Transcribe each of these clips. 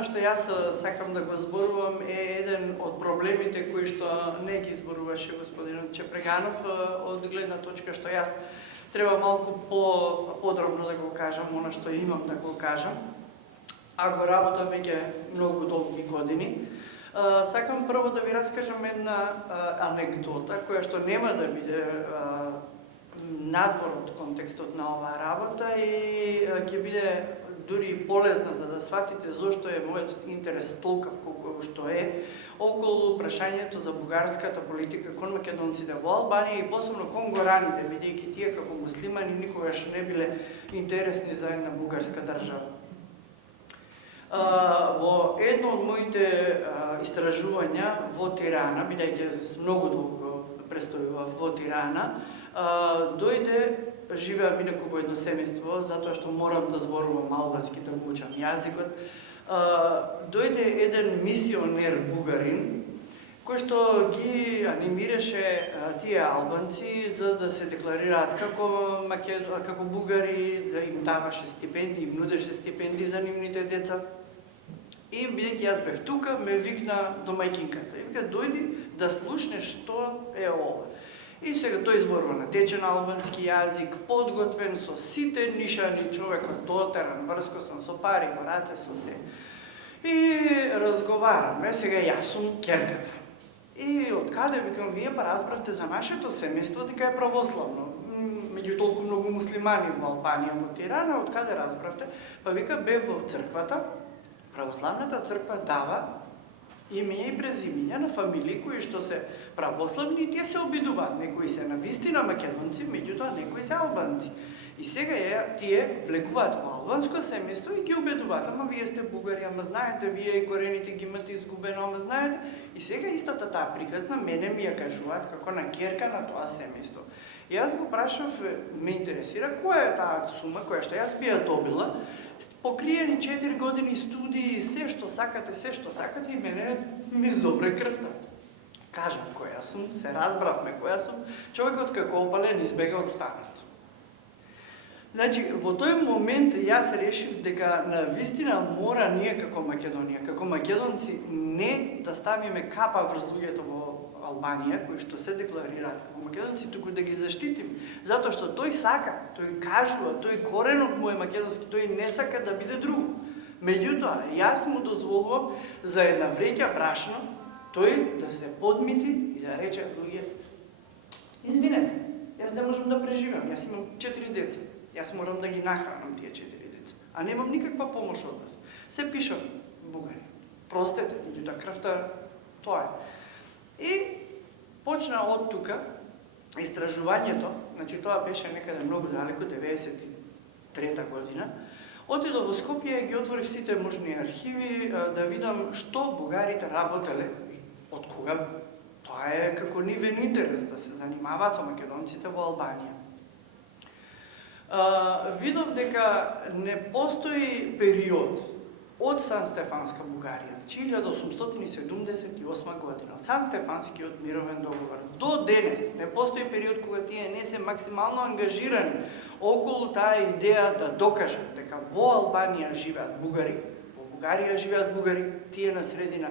оно што јас сакам да го зборувам е еден од проблемите кои што не ги зборуваше господинот Чепреганов од гледна точка што јас треба малку подробно да го кажам оно што имам да го кажам, а го работам веќе многу долги години. Сакам прво да ви раскажам една анегдота која што нема да биде надвор од контекстот на оваа работа и ќе биде дури полезна за да сватите зошто е мојот интерес толков колку што е околу прашањето за бугарската политика кон македонците во Албанија и посебно кон гораните, бидејќи тие како муслимани никогаш не биле интересни за една бугарска држава. Во едно од моите истражувања во Тирана, бидејќи многу долго престојував во Тирана, дојде живеам инаку во едно семејство, затоа што морам да зборувам албански, да го учам јазикот. Дојде еден мисионер бугарин, кој што ги анимираше тие албанци за да се декларираат како бугари, да им даваше стипендии, им нудеше стипендии за нивните деца. И бидејќи јас бев тука, ме викна до мајкинката. И вика, дојди да слушнеш што е ова. И сега тој зборува на течен албански јазик, подготвен со сите нишани, човекот дотеран, врскосан со пари во раце, со се. И разговараме, сега јас сум ќерката. И од каде, викам, вие па разбравте за нашето семејство, дека е православно. Меѓу толку многу муслимани во Албанија, во Тирана, од каде разбравте? Па вика, бе во црквата, православната црква дава имења и презимења на фамилии кои што се православни и тие се обидуваат. Некои се навистина македонци, меѓутоа некои се албанци. И сега тие влекуваат во албанско семејство и ги убедуваат, ама вие сте бугари, ама знаете, вие и корените ги имате изгубено, ама знаете. И сега истата таа приказна мене ми ја кажуваат како на ќерка на тоа семејство. И јас го прашав, ме интересира која е таа сума која што јас би ја добила, покриени 4 години студии, се што сакате и мене ми зобре крвта. Кажав која сум, се разбравме која сум, човекот како опален избега од станот. Значи, во тој момент јас решив дека на вистина мора ние како Македонија, како македонци не да ставиме капа врз луѓето во Албанија, кои што се декларираат како македонци, туку да ги заштитим. Затоа што тој сака, тој кажува, тој коренот му е македонски, тој не сака да биде друго. Меѓутоа, јас му дозволувам за една вреќа брашно, тој да се подмити и да рече луѓе, извинете, јас не можам да преживеам, јас имам 4 деца, јас морам да ги нахранам тие 4 деца, а немам никаква помош од вас. Се пишав бугари. Простете, меѓутоа крвта тоа е. И почна од тука истражувањето, значи тоа беше некаде многу далеко, 93-та година. Отидов во Скопје и ги отворив сите можни архиви да видам што бугарите работеле, од кога тоа е како нивен интерес да се занимаваат со македонците во Албанија. Видов дека не постои период од Сан Стефанска Бугарија, значи 1878 година, од Сан Стефанскиот мировен договор до денес, не постои период кога тие не се максимално ангажирани околу таа идеја да докажат дека во Албанија живеат бугари, во Бугарија живеат бугари, тие на средина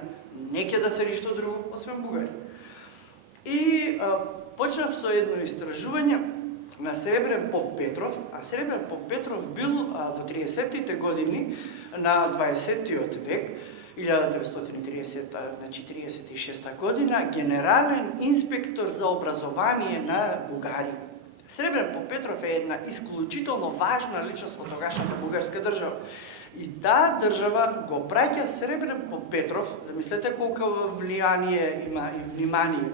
не ќе да се ништо друго, освен бугари. И почнав со едно истражување на Сребрен поп Петров, а Сребрен поп Петров бил во 30-тите години на 20-тиот век, 1930, значи 36-та година, генерален инспектор за образование на Бугарија. Сребрен поп Петров е една исклучително важна личност во тогашната бугарска држава. И таа држава го праќа Сребрен поп Петров, замислете колко влијание има и внимание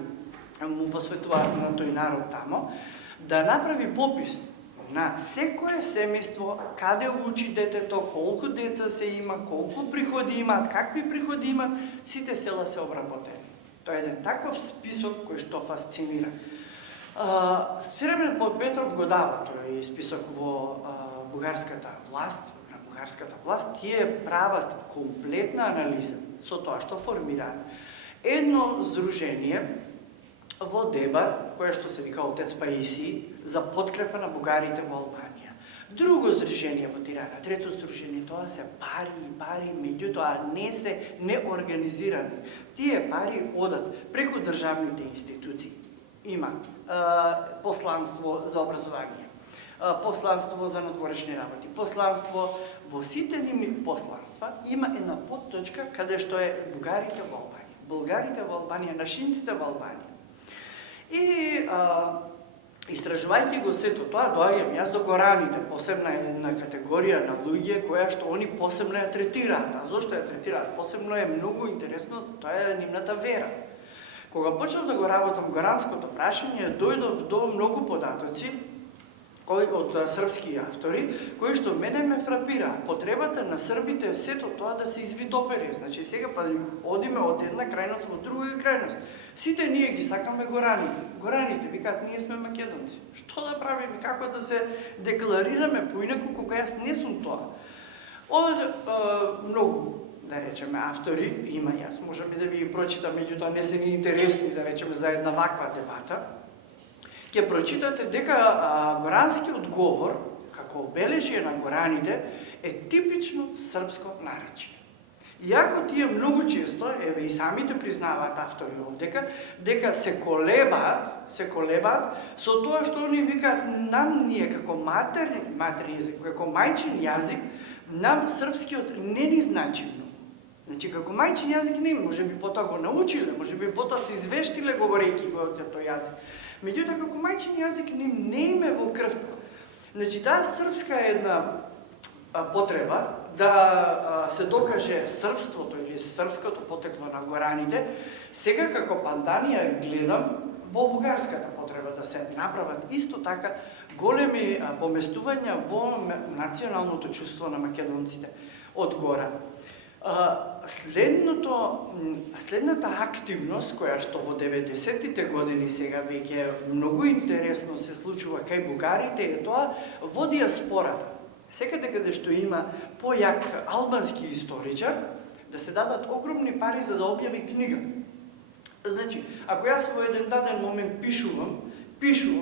му посветуваат на тој народ тамо, да направи попис на секое семејство, каде учи детето, колку деца се има, колку приходи имаат, какви приходи имаат, сите села се обработени. Тоа е еден таков список кој што фасцинира. Сребрен поп Петров го дава тој список во бугарската власт, на бугарската власт, тие прават комплетна анализа со тоа што формираат. Едно здружение во Дебар, кое што се вика Отец Паисий, за подкрепа на бугарите во Албанија. Друго здружение во Тирана, трето здружение, тоа се пари, меѓутоа не се неорганизирани. Тие пари одат преку државните институции. Има посланство за образование, посланство за надворешни работи, посланство, во сите нивни посланства има една подточка каде што е бугарите во Албанија, булгарите во Албанија, нашинците во Албанија. И истражувајќи го сето тоа, доаѓам јас до гораните, посебна една категорија на луѓе која што они посебно ја третираат. А зошто ја третираат? Посебно е многу интересно, тоа е нивната вера. Кога почнав да го работам горанското прашање, дојдов до многу податоци од српски автори, кои што мене ме фрапира. Потребата на србите сето тоа да се извитопери. Значи сега па одиме од една крајност во друга крајност. Сите ние ги сакаме гораните. Гораните викаат ние сме македонци. Што да правиме, како да се декларираме поинаку кога јас не сум тоа. Од многу, да речеме, автори има, јас можам и да ви ги прочитам, меѓутоа не се ни интересни, да речеме, за една ваква дебата. Ќе прочитате дека горанскиот говор, како обележие на гораните, е типично српско наречие. Иако тие многу често, еве и самите признаваат автори овдека, дека се колебаат со тоа што они викаат нам ние како матерни јазик, како мајчин јазик, нам српскиот не ни значимно. Значи, како мајчин јазик не, може би потоа го научиле, може би потоа се извештиле говорејќи го тој јазик. Меѓутоа, како мајчин јазик не име во крвта. Значи, таа српска е една потреба да се докаже српството или српското потекло на гораните. Сега, како панданија, гледам во бугарската потреба да се направат исто така големи поместувања во националното чувство на македонците од гора. Следната активност, која што во 90-тите години сега веќе многу интересно се случува кај бугарите, е тоа во диаспората. Секаде каде што има појак албански историчар, да се дадат огромни пари за да објави книга. Значи, ако јас во еден даден момент пишувам,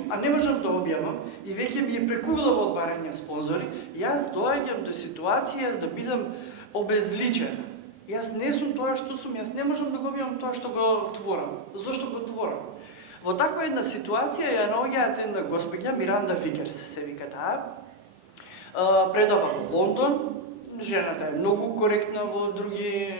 а не можам да објавам и веќе ми е прекуглаво од барање спонзори, јас доаѓам до ситуација да бидам обезличена. Јас не сум тоа што сум, јас не можам да го објавам тоа што го творам. Зошто го творам? Во таква една ситуација ја наоѓаат една госпоѓа, Миранда Викерс се вика таа, предава во Лондон, жената е многу коректна во други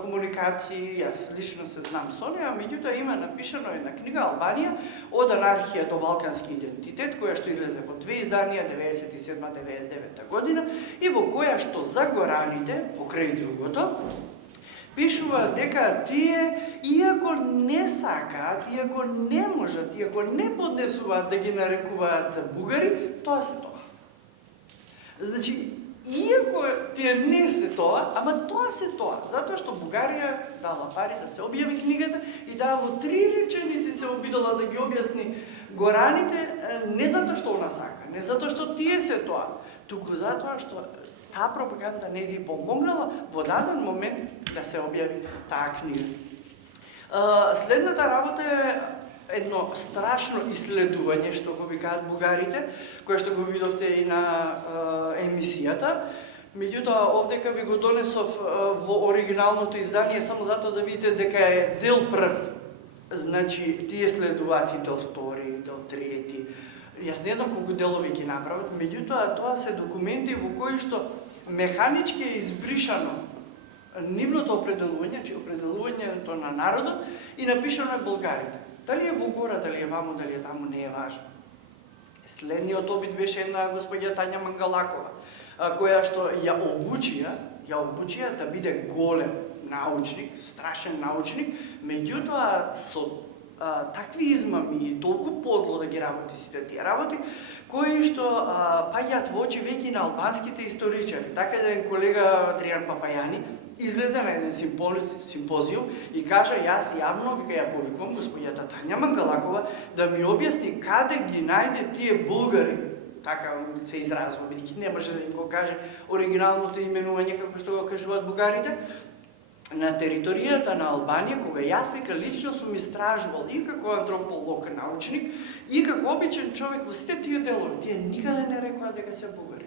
комуникации, јас лично се знам со неја, меѓутоа има напишано една книга Албанија од анархија до балкански идентитет, која што излезе во две изданија 97-99 година и во која што за гораните, покрај другото, пишува дека тие, иако не сакаат, иако не можат, иако не поднесуваат да ги нарекуваат бугари, тоа се тоа. Значи, иако тие не се тоа, ама тоа се тоа, затоа што Бугарија дала пари да се објави книгата и таа во 3 реченици се обидела да ги објасни гораните, не затоа што она сака, не затоа што тие се тоа, туку затоа што таа пропаганда не зи помогнала во даден момент да се објави таа книга. Следната работа е едно страшно исследување што го викаат бугарите, кое што го видовте и на емисијата. Меѓутоа, овдека ви го донесов во оригиналното издание само затоа да видите дека е дел први. Значи, тие следуваат и дел втори, дел трети. Јас не знам колку делови ги направат, меѓутоа тоа се документи во кои што механички е избришано нивното определување, значи определувањето на народот и напишано е булгарите. Дали е во гора, дали е вамо, дали е таму, не е важно. Следниот обид беше една господја Тања Мангалакова, која што ја обучија да биде голем научник, страшен научник, меѓутоа со такви измами и толку подло да ги работи сите тие работи, кои што паѓаат во очи веќе на албанските историчари. Така еден колега Адриан Папајани излезе на еден симпозиум и кажа, јас јавно вика ја повикувам господјата Тања Мангалакова да ми објасни каде ги најде тие булгари, така се изразува, бидејќи не може да им го каже оригиналното именување како што го кажуваат бугарите, на територијата на Албанија, кога јас вика лично сум истражувал и како антрополог, научник, и како обичен човек во сите тие делови, тие никаде не рекоа дека се бугари.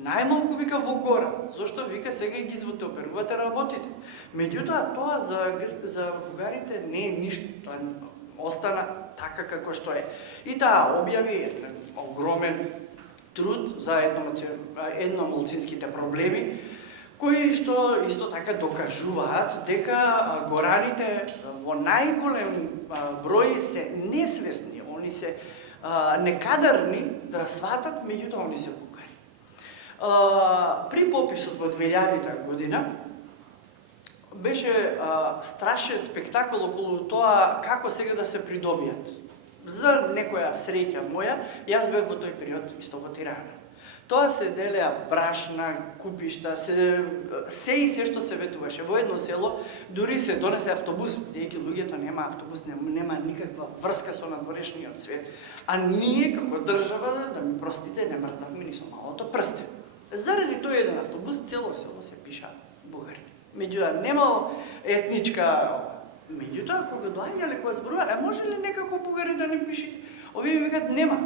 Најмалку вика во гора, зашто вика сега ги извотерувате работите. Меѓутоа тоа за бугарите не е ништо, тоа остана така како што е. И таа објави огромен труд за етномалцинските проблеми, кои што исто така докажуваат дека гораните во најголем број се несвесни, они се некадарни да сватат, меѓутоа они се бугари. При пописот во 2000 година беше страшен спектакл околу тоа како сега да се придобијат. За некоја среќа моја, јас бев во тој период исто во Тирана. Тоа се делеа брашна, купишта, се и се што се ветуваше. Во едно село дури се донесе автобус, бидејќи луѓето нема автобус, нема никаква врска со надворешниот свет. А ние како држава, да ми простите, не мрднахме ни со малото прсте. Заради тој еден автобус цело село се пиша бугари. Меѓутоа немало етничка. Меѓутоа кога доаѓале кога зборувале, може ли некако бугари да не пишите? Овие ми кажат нема.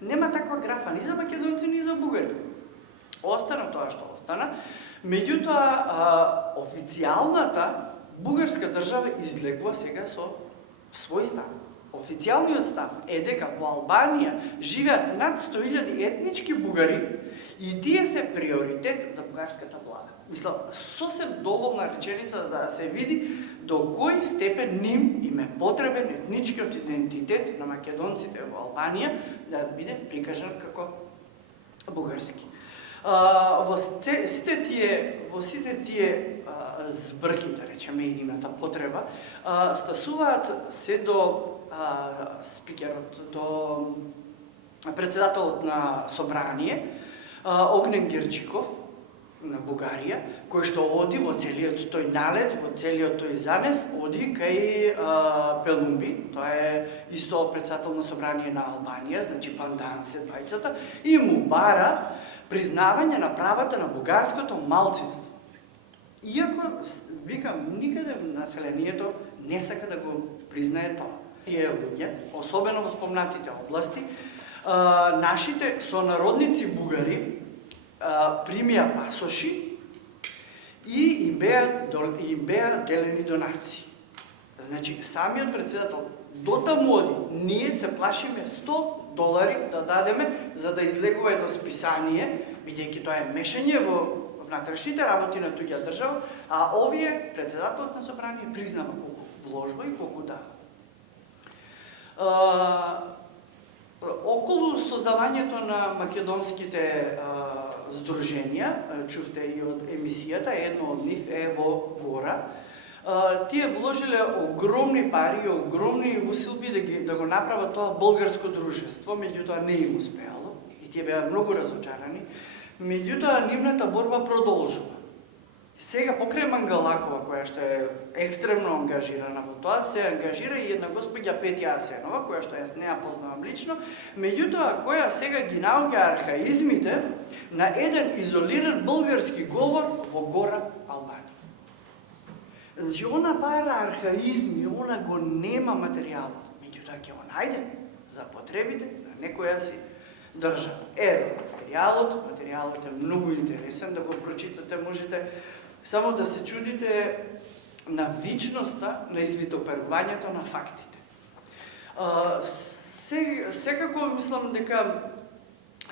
Нема таква графа ни за македонци, ни за бугари. Остана тоа што остана. Меѓутоа официјалната бугарска држава излегува сега со свој став. Официјалниот став е дека во Албанија живеат над 100.000 етнички бугари и тие се приоритет за бугарската влада. Мислам, сосем доволна реченица за да се види до кој степен ним им е потребен етничкиот идентитет на македонците во Албанија да биде прикажан како бугарски. Во сите тие збрки, да речеме, и нивната потреба, стасуваат се до спикерот, до председателот на собрание, Огнен Герджиков на Бугарија, кој што оди во целиот тој налет, во целиот тој занес, оди кај Пелумби, тоа е исто председател на собрание на Албанија, значи пандан се двајцата, и му бара признавање на правата на бугарското малцинство. Иако, викам, никаде населението не сака да го признае тоа. Тие луѓе, особено во спомнатите области, нашите сонародници бугари примија пасоши и им беа делени донации. Значи, самиот председател дотаму оди, ние се плашиме $100 да дадеме за да излегува едно списание, бидејќи тоа е мешање во внатрешните работи на туѓа држава, а овие председателот на собрание признава колку вложба и колку дава. Околу создавањето на македонските здруженија, чувте и од емисијата, едно од нив е во Гора. Тие вложиле огромни пари и огромни усилби да го направат тоа българско дружество, меѓутоа не им успеало и тие беа многу разочарани. Меѓутоа нивната борба продолжува. Сега покрај Мангалакова, која што е екстремно ангажирана во тоа, се ангажира и една господја Петја Асенова, која што јас не ја познавам лично, меѓутоа која сега ги наоѓа архаизмите на еден изолиран български говор во Гора, Албанија. Значи, она бара архаизми, она го нема материјалот, меѓутоа ќе го најде за потребите на некоја си држава. Материјалот е многу интересен, да го прочитате, можете само да се чудите на вичноста на извитоперувањето на фактите. Секако мислам дека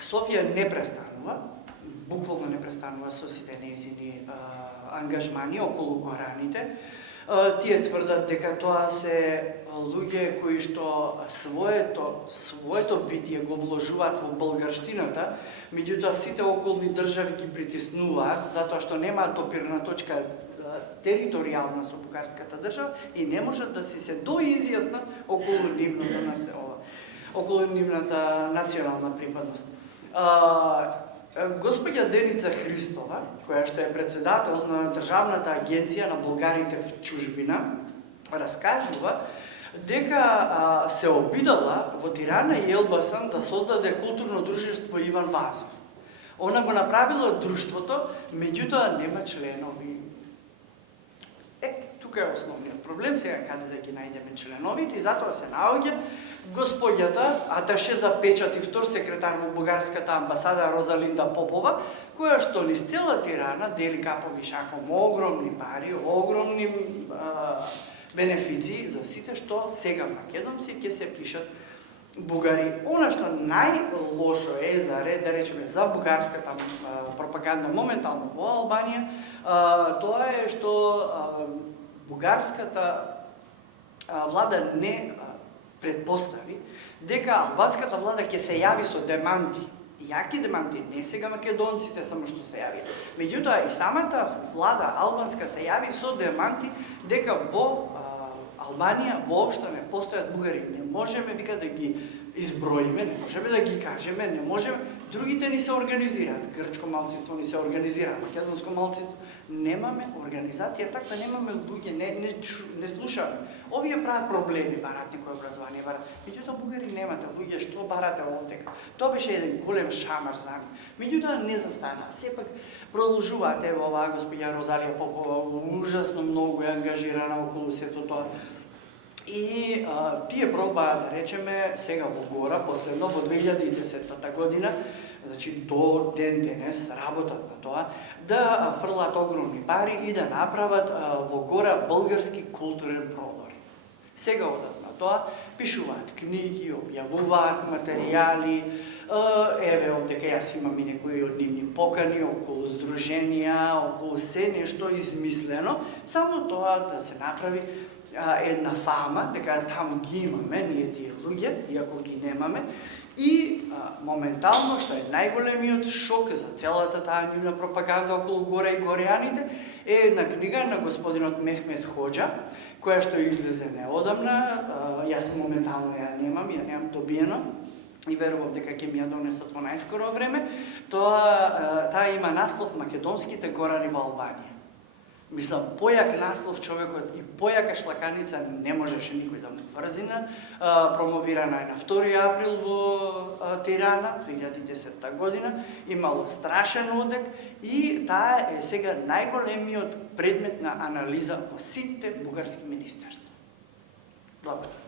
Софија не престанува, буквално не престанува со сите нејзини ангажмани околу гораните. Тие тврдат дека тоа се луѓе кои што своето битие го вложуваат во българштината, меѓутоа сите околни држави ги притиснуваат затоа што немаат допирна точка територијална со бугарската држава и не можат да се доизјаснат околу нивната национална припадност. Господја Деница Христова, која што е председател на Државната агенција на булгарите в чужбина, раскажува дека се обидала во Тирана и Елбасан да создаде културно друштво Иван Вазов. Она го направила друштвото, меѓутоа нема членови. Тука е основниот проблем, сега каде да ги најдеме членовите, и затоа се наоѓа господјата, аташе за печат и втор секретар во бугарската амбасада Розалинда Попова, која што низ цела Тирана дели капови шаком огромни пари, огромни бенефиции за сите што сега македонци ќе се пишат бугари. Она што најлошо е за да речеме за бугарската пропаганда моментално во Албанија, тоа е што бугарската влада не предпостави дека албанската влада ќе се јави со деманти. Јаки деманти, не сега македонците само што се јави. Меѓутоа и самата влада албанска се јави со деманти дека во Албанија воопшто не постојат бугари. Не можеме, вика, да ги изброиме, не можеме да ги кажеме, не можеме. Другите ни се организираат. Грчко малцинство ни се организира, македонско малцинство. Немаме организација, така немаме луѓе, не слушаме. Овие прават проблеми, барат некој образование, барат. Меѓутоа бугари немате луѓе, што барате овдека. Тоа беше еден голем шамар за нив. Меѓутоа не застана. Сепак продолжуваат, ево оваа господја Розалија Попова, ужасно многу е ангажирана околу сето тоа. И тие пробаат, да речеме, сега во гора, последно во 2010 година, значи до ден денес работат на тоа, да фрлат огромни пари и да направат во гора български културен продор. Сега одат на тоа, пишуваат книги, објавуваат материјали, еве овдека јас имам и некои од нивни покани околу здруженија, околу се нешто измислено, само тоа да се направи една фама, дека таму ги имаме ние тие луѓе, иако ги немаме, и моментално, што е најголемиот шок за целата таа нивна пропаганда околу горе и горејаните, е една книга на господинот Мехмет Хоџа, која што излезе неодамна, јас моментално ја немам добиено, и верувам дека ќе ми ја донесат во најскоро време. Таа има наслов Македонските горани во Албанија. Мислам, појак наслов човекот и појака шлаканица не можеше никој да му врзина. Промовирана е на 2 април во Тирана, 2010 година. Имало страшен одек и таа е сега најголемиот предмет на анализа во сите бугарски министерства. Благодарам.